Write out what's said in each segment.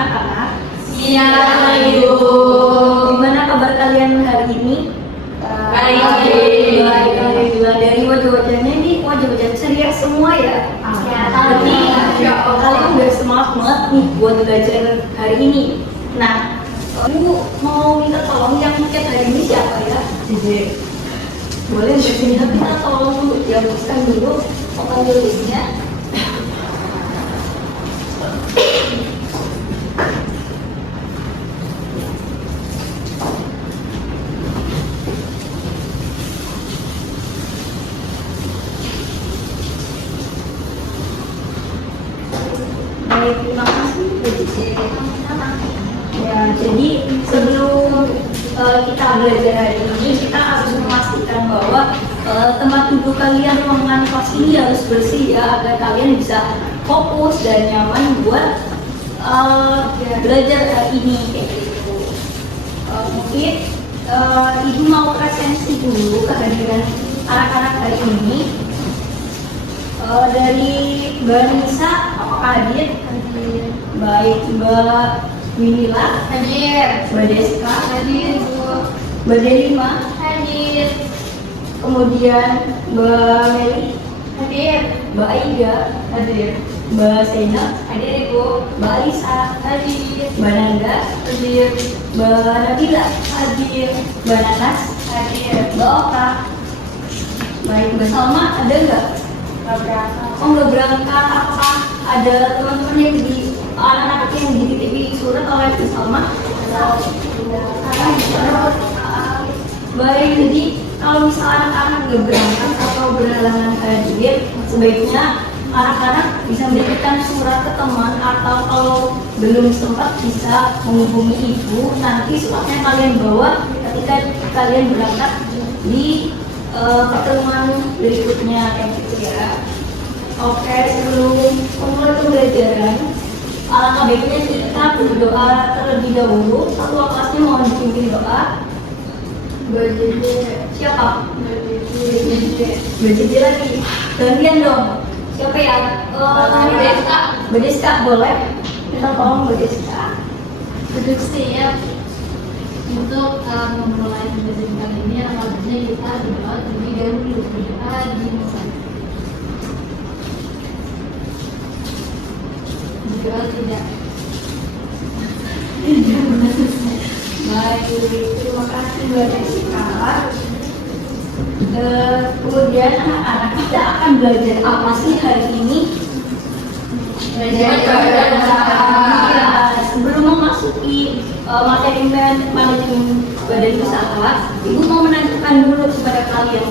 anak-anak? Siang, Ibu. Gimana kabar kalian hari ini? Baik. Baik, alhamdulillah. Dari wajah-wajahnya ini wajah-wajah ceria semua ya. Berarti kalian udah semangat banget nih buat belajar hari ini. Nah, Ibu mau minta tolong yang tiap hari ini siapa ya? Boleh minta tolong dulu, dihapuskan dulu open tulisnya. Baik, terima kasih Bu Cici. Ya, jadi sebelum kita belajar hari ini, kita harus memastikan bahwa tempat duduk kalian, ruangan kelas ini harus bersih ya, agar kalian bisa fokus dan nyaman buat belajar hari ini kayak gitu. Mungkin Ibu mau presensi dulu kehadiran anak-anak hari ini. Dari Mbak Nisa, apakah hadir? Hadir. Baik, Mbak Winila hadir. Mbak Deska hadir. Mbak Delima hadir. Kemudian Mbak Meli hadir. Mbak Aida hadir. Mbak Sena hadir, Ibu. Mbak Alisa hadir. Mbak Nanda hadir. Mbak Nabila hadir. Mbak Nanas hadir. Mbak Oka. Baik, Mbak Salma ada nggak? Oh, nggak berangkat. Apakah ada teman-teman yang di anak-anak yang dititipi surat oleh Mbak Salma? Baik, jadi kalau misalnya anak-anak nggak berangkat atau berhalangan hadir, sebaiknya anak-anak bisa memberikan surat ke teman, atau kalau belum sempat bisa menghubungi ibu. Nanti suratnya kalian bawa ketika kalian berangkat di pertemuan berikutnya kayak gitu ya. Oke, sebelum memulai pembelajaran, alangkah baiknya kita berdoa terlebih dahulu. Satu kelasnya mohon dipimpin doa. Mbak Jj, siapa? Mbak Jj lagi. Gantian dong. Siapa ya? Mbak Deska boleh. Kita tolong Mbak Deska. Duduk siap untuk memulai pembelajaran kali ini. Apabila kita berdoa terlebih dahulu, berdoa di musola. Berdoa tidak. Baik, terima kasih Mbak Deska. Kemudian anak-anak kita akan belajar apa sih hari ini? Sebelum memasuki materi manajemen badan usaha, Ibu mau menanyakan dulu kepada kalian.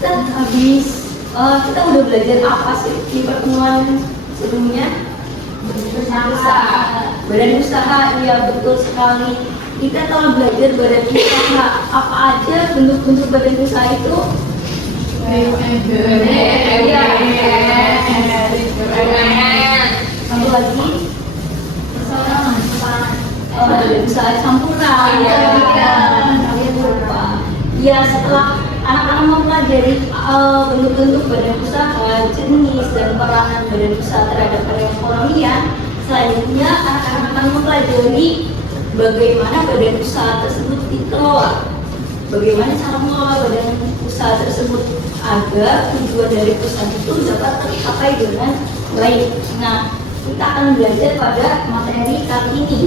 Kita udah belajar apa sih di pertemuan sebelumnya? Badan usaha, iya betul sekali. Kita telah belajar badan usaha. Apa aja bentuk-bentuk badan usaha itu? Satu lagi, badan usaha campuran. Kalian lupa. Ya, setelah anak-anak mempelajari bentuk-bentuk badan usaha, jenis dan peranan badan usaha terhadap perekonomian, selanjutnya anak-anak akan mempelajari bagaimana badan usaha tersebut dikelola, bagaimana cara mengelola badan usaha tersebut agar tujuan dari perusahaan itu dapat tercapai dengan baik. Nah, kita akan belajar pada materi kali ini.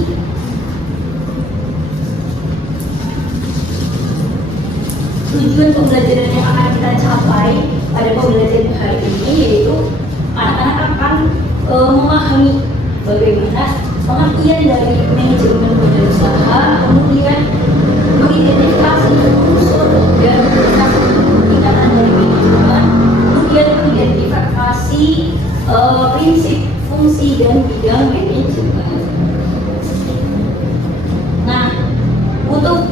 Tujuan pembelajaran yang akan kita capai pada pembelajaran hari ini yaitu anak-anak akan memahami bagaimana pengertian dari manajemen badan usaha, kemudian mengidentifikasi unsur dan tingkatan dari manajemen, kemudian mengidentifikasi prinsip, fungsi dan bidang manajemen. Nah, untuk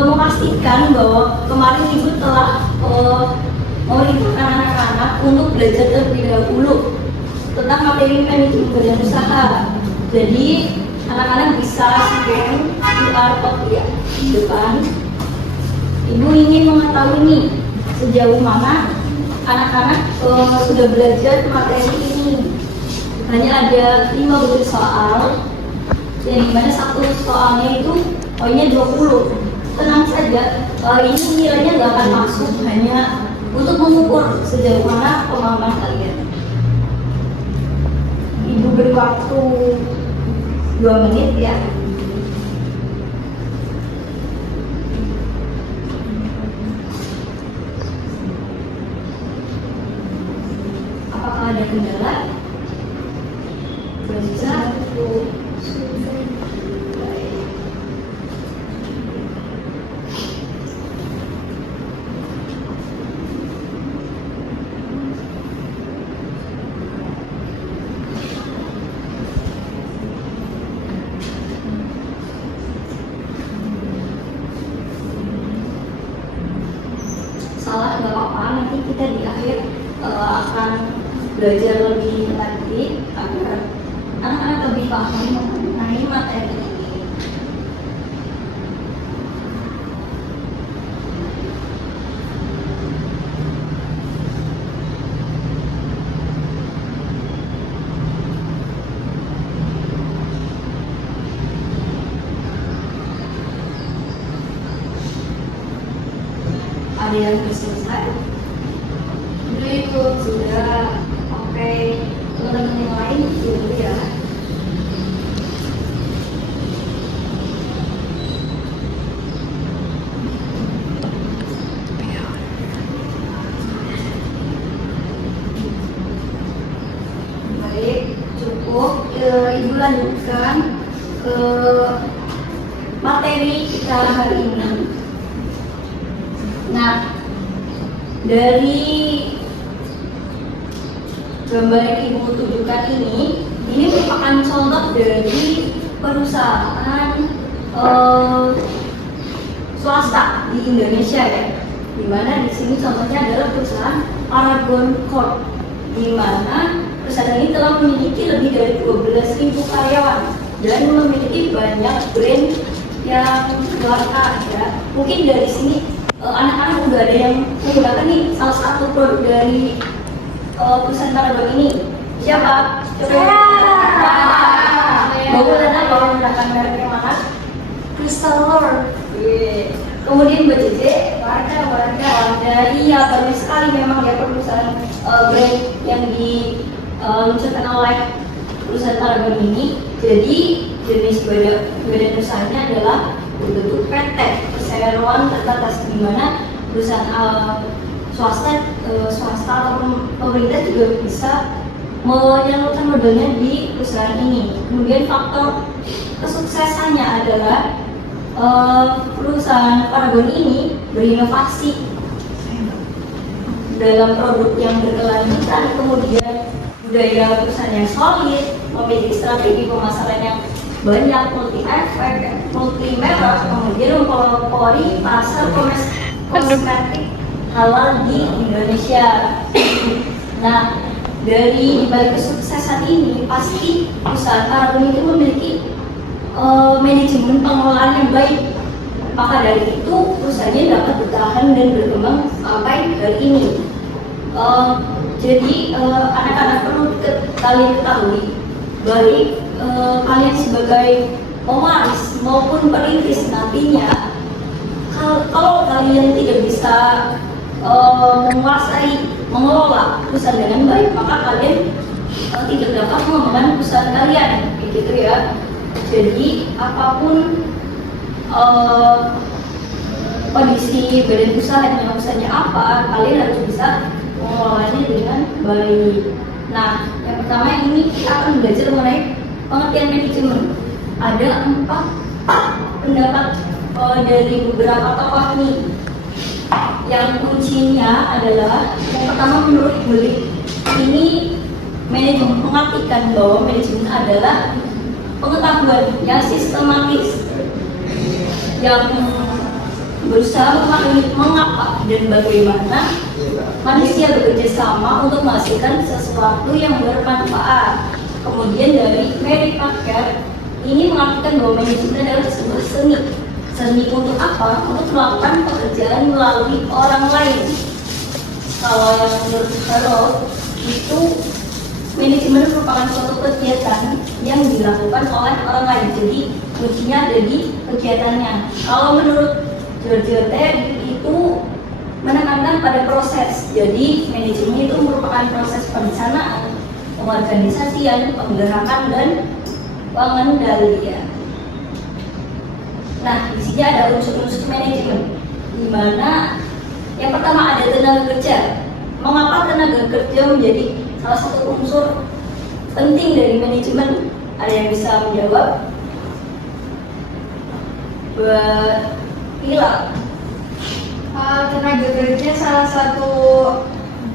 memastikan bahwa kemarin Ibu telah memerintahkan anak-anak untuk belajar terlebih dahulu tentang materi manajemen badan usaha. Jadi anak-anak bisa scan QR code ya di depan. Ibu ingin mengetahui nih sejauh mana anak-anak sudah belajar materi ini. Hanya ada 5 butir soal. yang dimana satu soalnya itu poinnya 20. Tenang saja, ini nilainya nggak akan masuk, hanya untuk mengukur sejauh mana pemahaman kalian. Ibu beri waktu 2 menit ya. Apakah ada kendala? Bisa. Salah nggak apa-apa, nanti kita di akhir akan belajar lebih lanjut agar anak-anak lebih paham mengenai materi ini. Ada yang belum selesai? Sudah ikut, sudah. Oke, teman-teman yang lain dulu ya. Baik, cukup. Ibu lanjutkan ke materi kita hari ini. Nah, dari gambar yang ibu tunjukkan ini merupakan contoh dari perusahaan swasta di Indonesia ya. Dimana di sini contohnya adalah perusahaan Paragon Corp, di mana perusahaan ini telah memiliki lebih dari 12.000 karyawan dan memiliki banyak brand yang luar ya. Mungkin dari sini anak-anak udah ada yang menggunakan nih salah satu produk dari perusahaan Paragon ini. Siapa? Boleh apa menggunakan merek yang mana? Crystal Lord. Kemudian Mbak Jeze, warga. Iya, banyak sekali memang ya perusahaan brand yang diluncurkan oleh perusahaan Paragon ini. Jadi jenis badan usahanya adalah berbentuk PT, perseroan terbatas, di mana perusahaan swasta atau pemerintah juga bisa menyalurkan modalnya di perusahaan ini. Kemudian faktor kesuksesannya adalah perusahaan Paragon ini berinovasi dalam produk yang berkelanjutan, kemudian budaya perusahaan yang solid, memiliki strategi pemasaran yang banyak, multi efek, multi merek, kemudian mempelopori pasar kosmetik halal di Indonesia. Nah, dari dibalik kesuksesan ini pasti perusahaan Paragon itu memiliki manajemen pengelolaan yang baik. Maka dari itu perusahaannya dapat bertahan dan berkembang sampai hari ini. Jadi anak-anak perlu kalian ketahui, baik kalian sebagai pewaris maupun perintis nantinya, kalau kalian tidak bisa menguasai mengelola perusahaan dengan baik, maka kalian tidak dapat mengembangkan perusahaan kalian, begitu ya. Jadi apapun kondisi badan usahanya, usahanya apa, kalian harus bisa mengelolanya dengan baik. Nah, yang pertama ini kita akan belajar mengenai pengertian manajemen. Ada 4 pendapat dari beberapa tokoh nih. Yang kuncinya adalah yang pertama, menurut Beli, ini manajemen mengartikan bahwa manajemen adalah pengetahuan yang sistematis yang berusaha memahami mengapa dan bagaimana manusia bekerja sama untuk menghasilkan sesuatu yang bermanfaat. Kemudian dari Mary Parker, ini mengartikan bahwa manajemen adalah sebuah seni untuk apa? Untuk melakukan pekerjaan melalui orang lain. Kalau yang menurut Harold itu, manajemen merupakan suatu kegiatan yang dilakukan oleh orang lain. Jadi ada di kegiatannya. Kalau menurut George Terry itu menekankan pada proses. Jadi manajemen itu merupakan proses perencanaan, pengorganisasian, penggerakan dan pengendalian. Nah, di sini ada unsur-unsur manajemen, di mana yang pertama ada tenaga kerja. Mengapa tenaga kerja menjadi salah satu unsur penting dari manajemen? Ada yang bisa menjawab? Bila tenaga kerja salah satu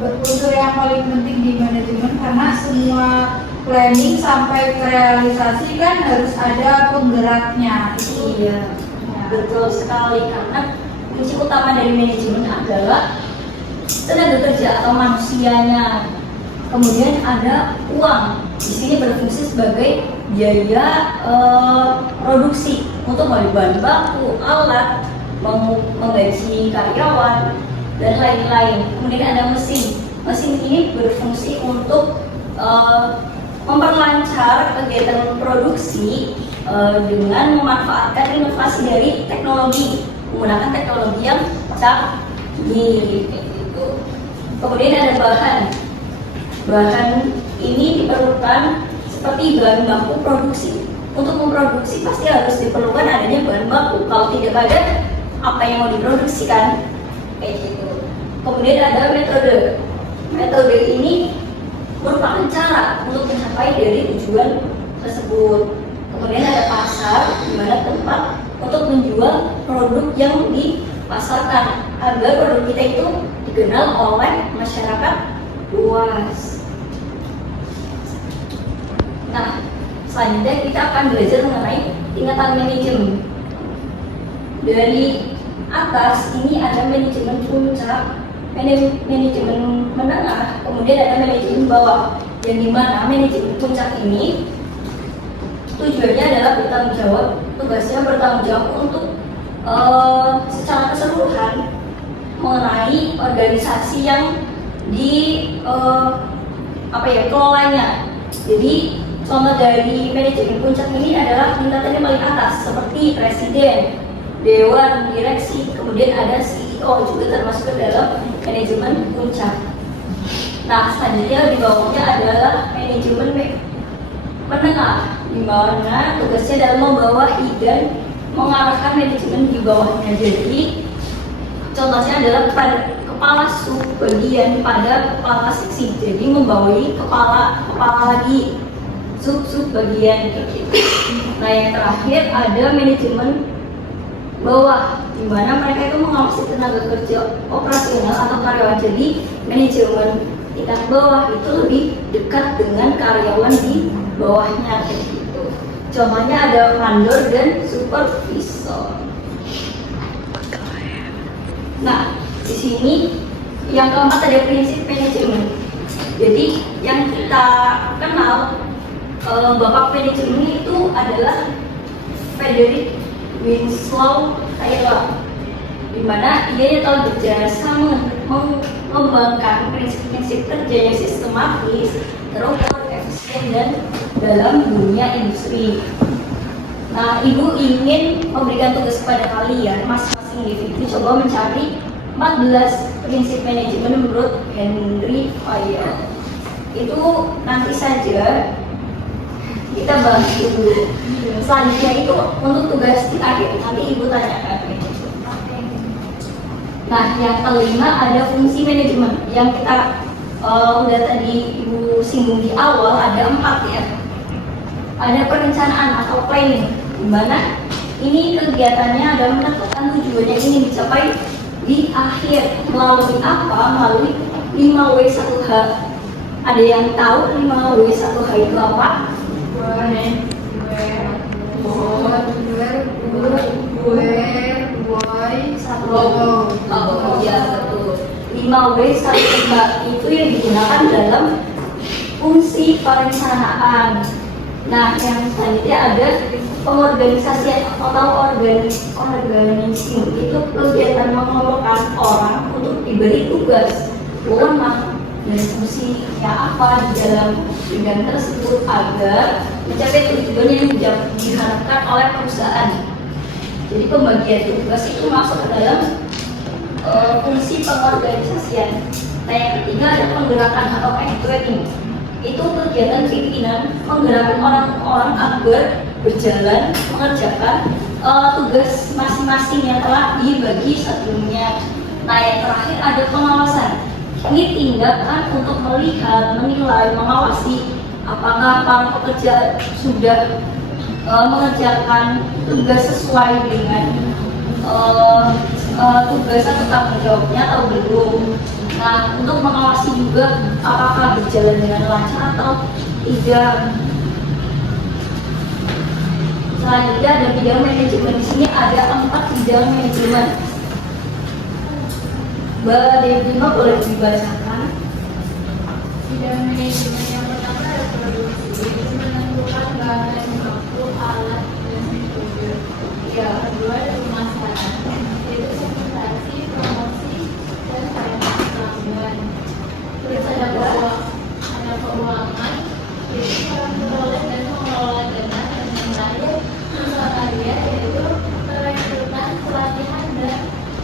unsur yang paling penting di manajemen, karena semua planning sampai ke realisasi kan harus ada penggeraknya. iya, betul sekali, karena kunci utama dari manajemen adalah tenaga kerja atau manusianya. Kemudian ada uang, di sini berfungsi sebagai biaya produksi untuk membeli bahan baku, alat, menggaji karyawan, dan lain-lain. Kemudian ada mesin. Mesin ini berfungsi untuk memperlancar kegiatan produksi dengan memanfaatkan inovasi dari teknologi, menggunakan teknologi yang canggih. Gitu. Kemudian ada bahan. Bahan ini diperlukan seperti bahan baku produksi. Untuk memproduksi pasti harus diperlukan adanya bahan baku. Kalau tidak ada, apa yang mau diproduksikan? Kayak gitu. Kemudian ada metode. Metode ini merupakan cara untuk mencapai dari tujuan tersebut. Kemudian ada pasar, di mana tempat untuk menjual produk yang dipasarkan agar produk kita itu dikenal oleh masyarakat luas. Nah, selanjutnya kita akan belajar mengenai tingkatan manajemen. Dari atas ini ada manajemen puncak, manajemen menengah, kemudian ada manajemen bawah. Yang dimana manajemen puncak ini tujuannya adalah bertanggung jawab, tugasnya bertanggung jawab untuk secara keseluruhan mengenai organisasi yang kelolanya. Jadi contoh dari manajemen puncak ini adalah tingkatannya paling atas, seperti presiden, dewan direksi, kemudian ada CEO juga termasuk ke dalam manajemen puncak. Nah, selanjutnya di bawahnya adalah manajemen menengah, di mana tugasnya adalah membawahi dan mengarahkan manajemen di bawahnya. Jadi contohnya adalah kepala sub bagian pada kepala seksi, jadi membawahi kepala lagi sub bagian gitu. Nah, yang terakhir ada manajemen bawah, di mana mereka itu mengawasi tenaga kerja operasional atau karyawan. Jadi manajemen tingkat bawah itu lebih dekat dengan karyawan di bawahnya gitu. Contohnya ada vendor dan supervisor. Nah, di sini yang keempat ada prinsip manajemen. Jadi yang kita kenal bapak manajemen itu adalah Frederick Winslow Taylor, di mana ia telah berjasa mengembangkan prinsip-prinsip kerja yang sistematis, terukur, efisien, dan dalam dunia industri. Nah, ibu ingin memberikan tugas kepada kalian, masing-masing individu coba mencari 14 prinsip manajemen menurut Henry Fayol. Itu nanti saja kita bahas dulu. Selanjutnya itu untuk tugas di akhir, nanti ibu tanyakan. Nah, yang kelima ada fungsi manajemen yang kita udah tadi ibu singgung di awal, ada 4 ya. Ada perencanaan atau planning, di mana ini kegiatannya adalah menentukan tujuan yang ingin dicapai di akhir. Melalui apa? Melalui 5W1H. Ada yang tahu 5W1H itu apa? Oh iya, betul. 5W1H itu yang digunakan dalam fungsi perencanaan. Nah, yang selanjutnya ada pengorganisasian atau organisasi. Itu kegiatan mengelompokkan orang untuk diberi tugas, wewenang dan fungsinya apa di dalam bidang tersebut agar mencapai tujuan yang diharapkan oleh perusahaan. Jadi pembagian tugas itu masuk ke dalam fungsi pengorganisasian. Nah, yang ketiga ada penggerakan atau activating. Itu kegiatan pimpinan menggerakkan orang-orang agar berjalan mengerjakan tugas masing-masing yang telah dibagi sebelumnya. Nah, yang terakhir ada pengawasan. Ini tindakan untuk melihat, menilai, mengawasi apakah para pekerja sudah mengerjakan tugas sesuai dengan tugas atau tanggung jawabnya atau belum. Nah, untuk mengawasi juga apakah berjalan dengan lancar atau tidak. Selanjutnya ada bidang manajemen. Di sini ada 4 bidang manajemen. Mbak Devima boleh dibacakan. Bidang manajemen yang pertama adalah produksi, menentukan bahan baku, alat, dan metode. Yang kedua ada pemasaran, yaitu segmentasi, promosi, dan variasi pelanggan. Terus ada keuangan, yaitu cara memperoleh dan mengelola dana, dan yang terakhir usaha karya, yaitu perekrutan, pelatihan, dan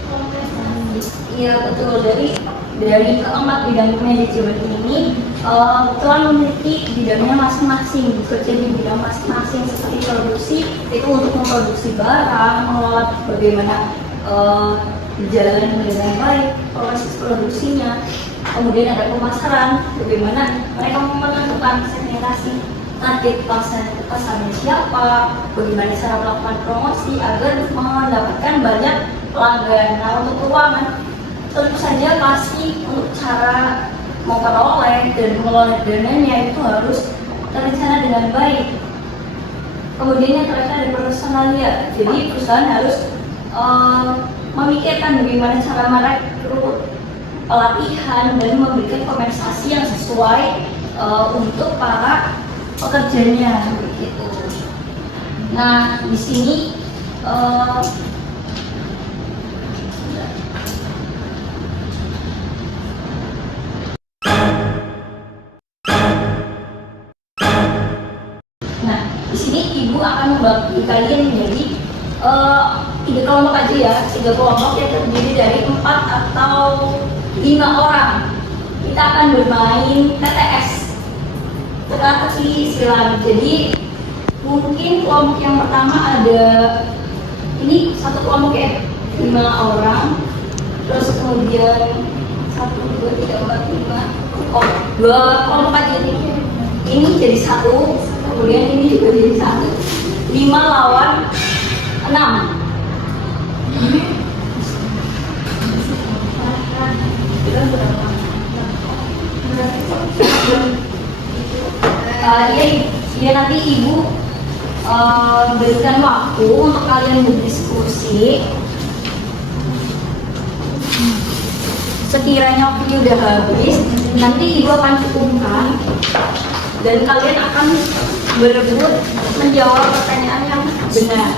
kompensasi. Iya betul, dari keempat bidang manajemen ini telah memiliki bidangnya masing-masing, bekerja di bidang masing-masing. Seperti produksi itu untuk memproduksi barang, mengelola bagaimana berjalan dengan baik proses produksinya. Kemudian ada pemasaran, bagaimana mereka menentukan segmentasi target pasarnya siapa, bagaimana cara melakukan promosi agar mendapatkan banyak pelanggan. Nah, untuk keuangan tentu saja pasti untuk cara memperoleh dan mengelola dananya itu harus terencana dengan baik. Kemudian yang terakhir ada personalia. Jadi perusahaan harus memikirkan bagaimana cara merekrut, pelatihan, dan memberikan kompensasi yang sesuai untuk para pekerjanya begitu. Nah, di sini Ibu akan membagi kalian menjadi 3 kelompok aja ya, 3 kelompok yang terdiri dari 4 atau 5 orang. Kita akan bermain TTS, teka-teki silang. Jadi mungkin kelompok yang pertama ada ini satu kelompok ya 5 orang, terus kemudian 1, 2, 3, 4, 5, 2 kelompok aja nih. Ini jadi 1, kemudian ini juga jadi 1. 5 lawan 6. Iya nanti Ibu berikan waktu untuk kalian berdiskusi. Sekiranya waktunya udah habis, nanti Ibu akan cukupkan dan kalian akan berebut menjawab pertanyaan yang benar.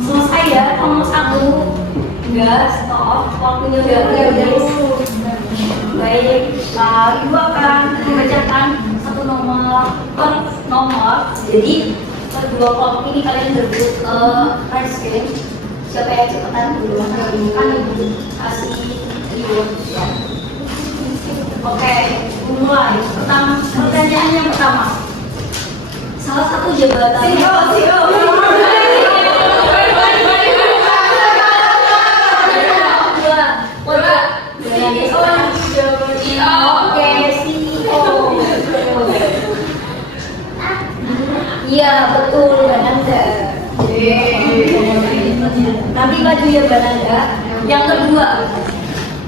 Selesai ya, nomor 1. Enggak, stop. Waktunya udah habis. Baik, Ibu akan membacakan satu nomor per nomor. Jadi kedua kelompok ini kalian berebut rice game. Siapa yang cepetan dulu? Kan Ibu kasih Ibu. Oke, mulai. Pertanyaan yang pertama. Salah satu jabatan. Iya betul Bananda. Nanti baju ya Bananda. Yang kedua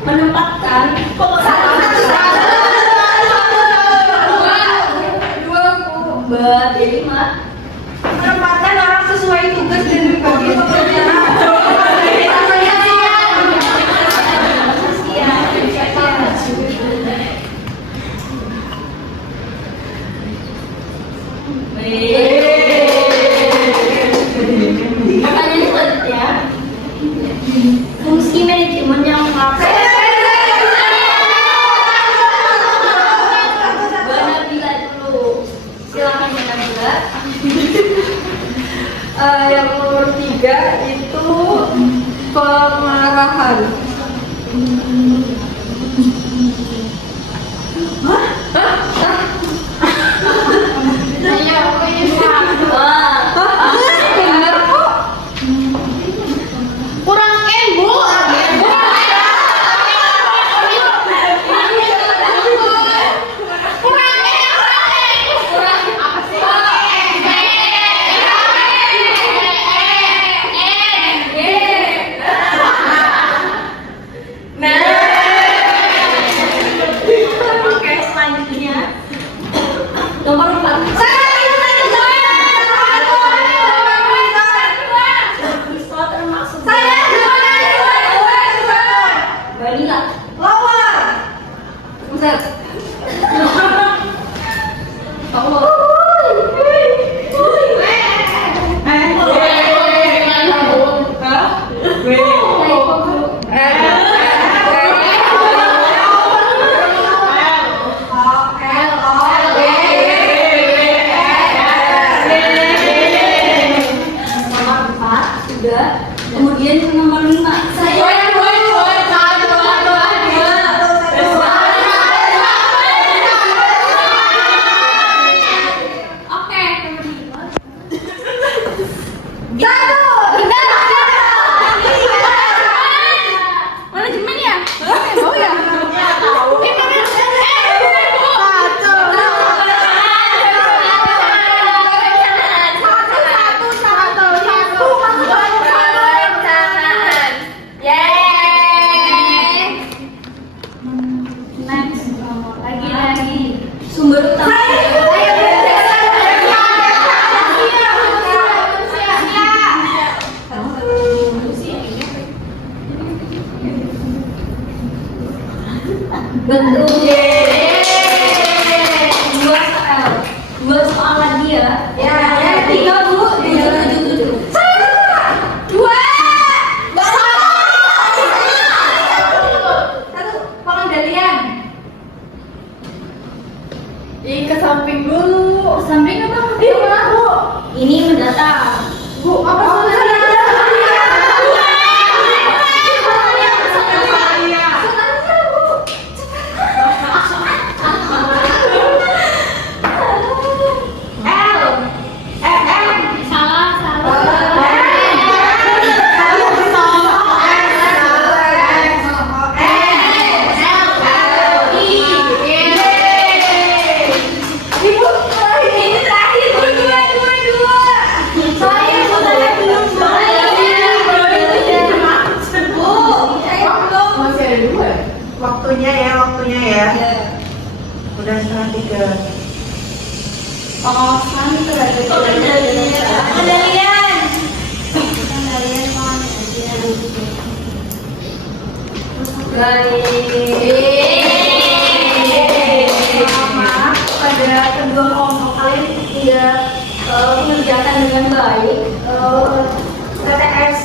menempatkan Menempatkan orang sesuai tugas dan berbagi pekerjaan. Pertanyaan selanjutnya, fungsi manajemen yang Banabila dulu, silakan Banabila. Yang nomor 3 itu pengarahan. Bener kok. Kurang bu. Oke, selanjutnya nomor 4. Bisa termasuk Banila. Buset. Nomor 4 sudah. Kemudian nomor 5 saya Manajemen ya? Oh ya. 3. Pengawasan terhadap Kendalian. Maaf pada kedua kelompok kalian tidak mengerjakan dengan baik TTS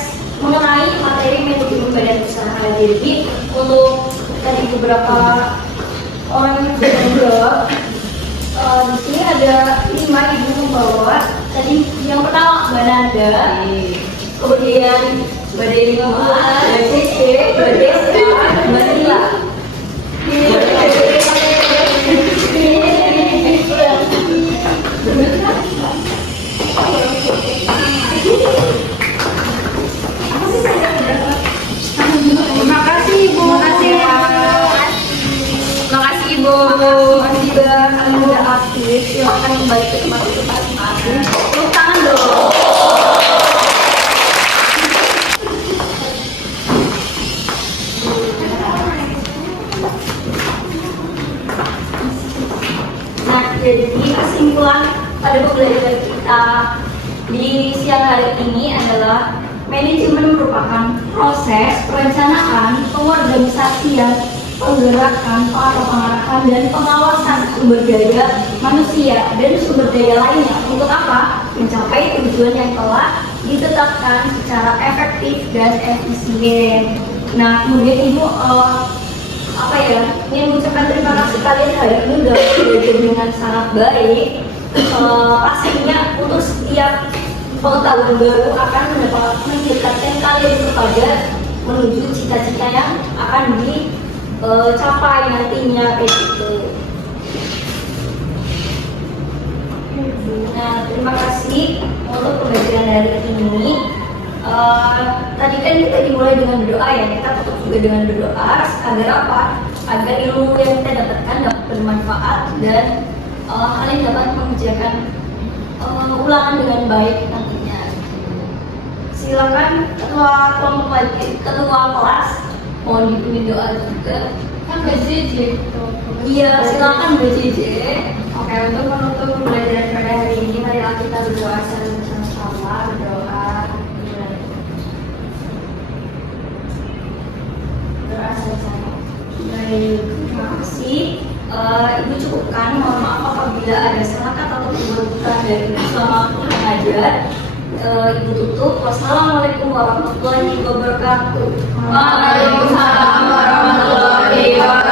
mengenai materi manajemen badan usaha. Jadi untuk tadi beberapa orang yang sudah menjawab, di sini ada 5 ibu membawa. Tadi yang pertama Mbak Nanda, kemudian Mbak Dewi, Mbak Cici, Mbak Desa, Mbak Sila. Terima kasih Ibu. Terima kasih Ibu. Masih kalian sudah aktif. Silakan kembali ke tempat masing-masing. Tepuk tangan dong. Nah, jadi kesimpulan pada pembelajaran kita di siang hari ini adalah manajemen merupakan proses perencanaan, pengorganisasian, penggerakan, pengarahan, dan pengawasan sumber daya manusia dan sumber daya lainnya untuk apa? Mencapai tujuan yang telah ditetapkan secara efektif dan efisien. Nah, kemudian Ibu ingin mengucapkan terima kasih kalian hari ini sudah belajar dengan sangat baik. Pastinya untuk setiap pengetahuan baru akan mendekatkan kalian kepada menuju cita-cita yang akan dicapai nantinya gitu. Nah, terima kasih untuk pembelajaran hari ini. Tadi kan kita dimulai dengan berdoa ya, kita tutup juga dengan berdoa agar apa? Agar ilmu yang kita dapatkan dapat bermanfaat dan kalian dapat mengerjakan ulangan dengan baik nantinya. Silakan ketua kelas mohon dipimpin doa juga. Kan BJJ gitu. Iya, silakan BJJ. Oke, untuk menutup pembelajaran pada hari ini, marilah kita berdoa secara bersama-sama. Berdoa sama-sama. Baik, terima kasih. Ibu cukupkan, mohon maaf apabila ada salah kata atau keburukan dari selama mengajar. Ibu tutup. Wassalamualaikum warahmatullahi wabarakatuh. Waalaikumsalam warahmatullahi wabarakatuh.